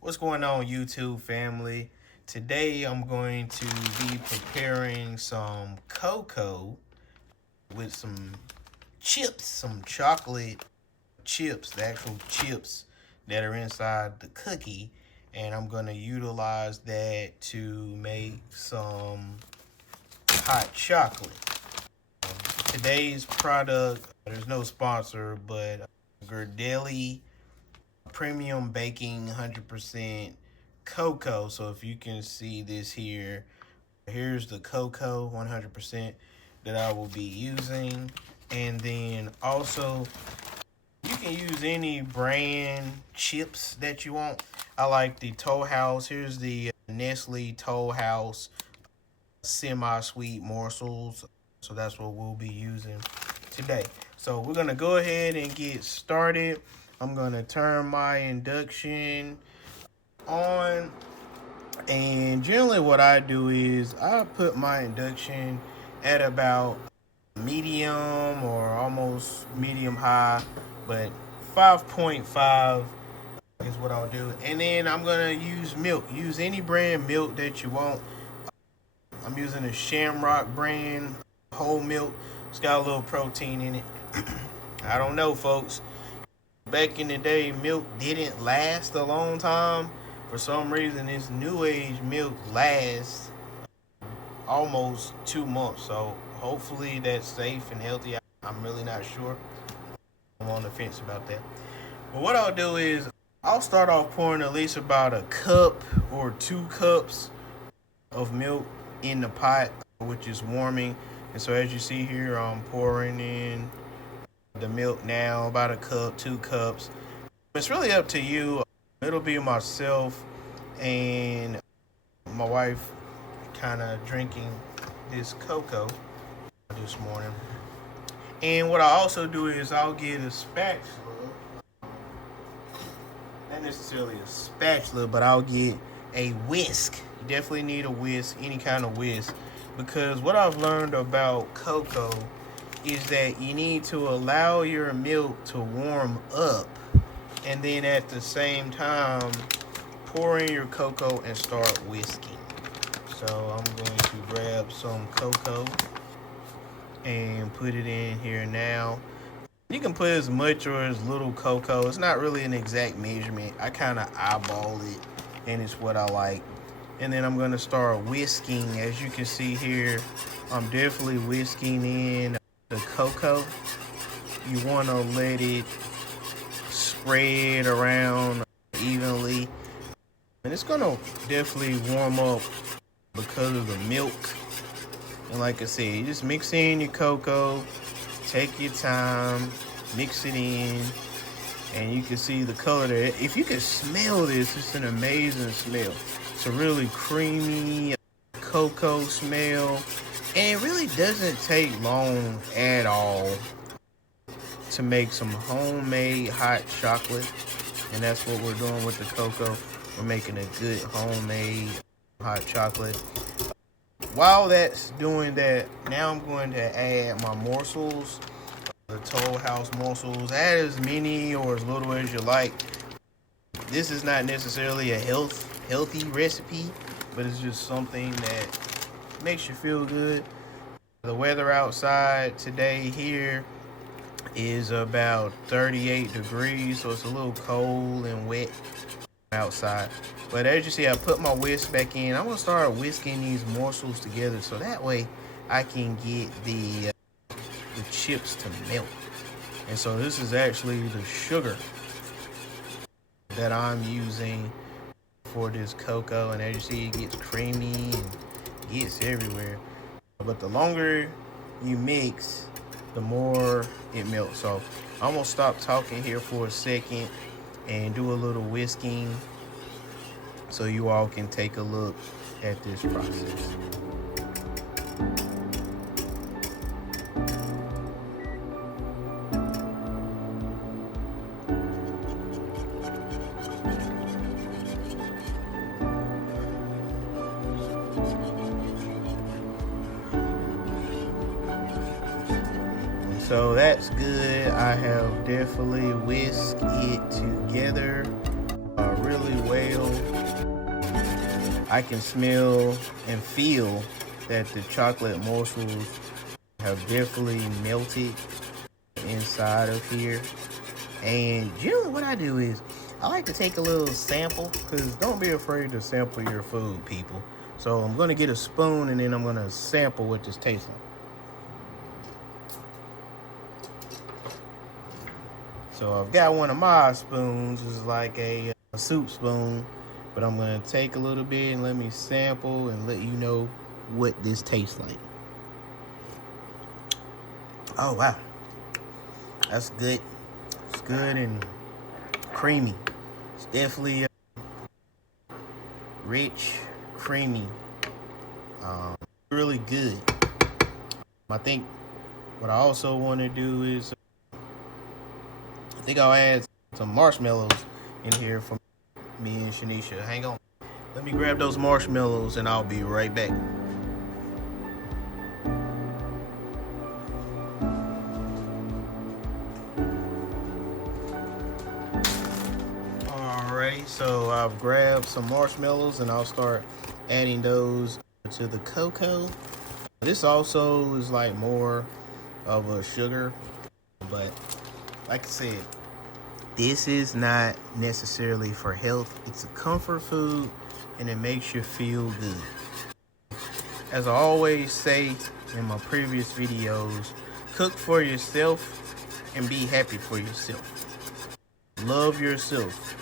What's going on, YouTube family? Today I'm going to be preparing some cocoa with some chips, some chocolate chips, the actual chips that are inside the cookie. And I'm going to utilize that to make some hot chocolate. Today's product, there's no sponsor, but Gerdeli Premium Baking 100% cocoa. So if you can see this here, here's the cocoa 100% that I will be using. And then also, you can use any brand chips that you want. I like the Toll House. Here's the Nestle Toll House semi-sweet morsels. So that's what we'll be using today. So we're going to go ahead and get started. I'm going to turn my induction on. And generally what I do is I put my induction at about medium or almost medium high, but 5.5 is what I'll do. And then I'm going to use milk. Use any brand milk that you want. I'm using a Shamrock brand whole milk. It's got a little protein in it. I don't know, folks. Back in the day, milk didn't last a long time. For some reason, this new age milk lasts almost 2 months. So hopefully that's safe and healthy. I'm really not sure. I'm on the fence about that. But what I'll do is I'll start off pouring at least about a cup or 2 cups of milk in the pot, which is warming. And so as you see here, I'm pouring in the milk now, about a cup, 2 cups. It's really up to you. It'll be myself and my wife kind of drinking this cocoa this morning. And what I also do is I'll get a spatula. Not necessarily a spatula, but I'll get a whisk. You definitely need a whisk, any kind of whisk. Because what I've learned about cocoa is that you need to allow your milk to warm up, and then at the same time pour in your cocoa and start whisking. So I'm going to grab some cocoa and put it in here now. You can put as much or as little cocoa. It's not really an exact measurement. I kind of eyeball it, and it's what I like. And then I'm going to start whisking. As you can see here, I'm definitely whisking in the cocoa. You want to let it spread around evenly. And it's going to definitely warm up because of the milk. And like I said, you just mix in your cocoa. Take your time. Mix it in. And you can see the color there. If you can smell this, it's an amazing smell. It's a really creamy cocoa smell. And it really doesn't take long at all to make some homemade hot chocolate. And that's what we're doing with the cocoa. We're making a good homemade hot chocolate. While that's doing that, now I'm going to add my morsels. The Toll House morsels. Add as many or as little as you like. This is not necessarily a healthy recipe, but it's just something that makes you feel good. The weather outside today here is about 38 degrees, so it's a little cold and wet outside. But as you see, I put my whisk back in. I'm going to start whisking these morsels together so that way I can get the chips to melt. And so this is actually the sugar that I'm using for this cocoa. And as you see, it gets creamy and gets everywhere. But the longer you mix, the more it melts. So I'm going to stop talking here for a second and do a little whisking so you all can take a look at this process. So that's good. I have definitely whisked it together really well. I can smell and feel that the chocolate morsels have definitely melted inside of here. And generally what I do is I like to take a little sample, because don't be afraid to sample your food, people. So I'm going to get a spoon and then I'm going to sample what this tastes like. So I've got one of my spoons. It's like a soup spoon, but I'm going to take a little bit and let me sample and let you know what this tastes like. Oh, wow. That's good. It's good and creamy. It's definitely rich, creamy, really good. I think what I also want to do is I think I'll add some marshmallows in here for me and Shanisha. Hang on. Let me grab those marshmallows and I'll be right back. Alrighty, so I've grabbed some marshmallows and I'll start adding those to the cocoa. This also is like more of a sugar, but like I said, this is not necessarily for health. It's a comfort food and it makes you feel good. As I always say in my previous videos, cook for yourself and be happy for yourself. Love yourself.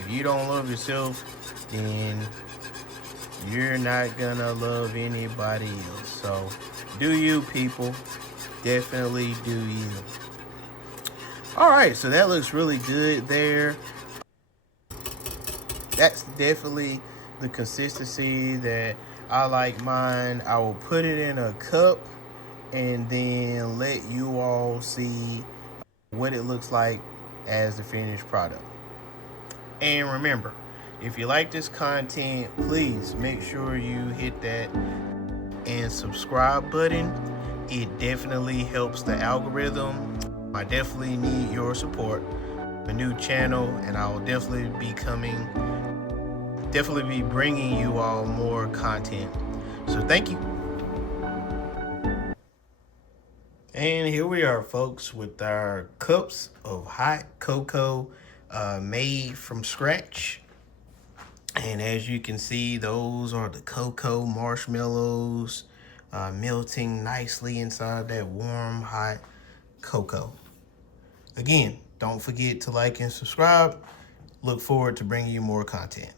If you don't love yourself, then you're not gonna love anybody else. So do you, people. Definitely do you. All right, so that looks really good there. That's definitely the consistency that I like mine. I will put it in a cup and then let you all see what it looks like as the finished product. And remember, if you like this content, please make sure you hit that and subscribe button. It definitely helps the algorithm. I definitely need your support. A new channel, and I will definitely be bringing you all more content. So thank you. And here we are, folks, with our cups of hot cocoa made from scratch. And as you can see, those are the cocoa marshmallows melting nicely inside that warm, hot cocoa. Again, don't forget to like and subscribe. Look forward to bringing you more content.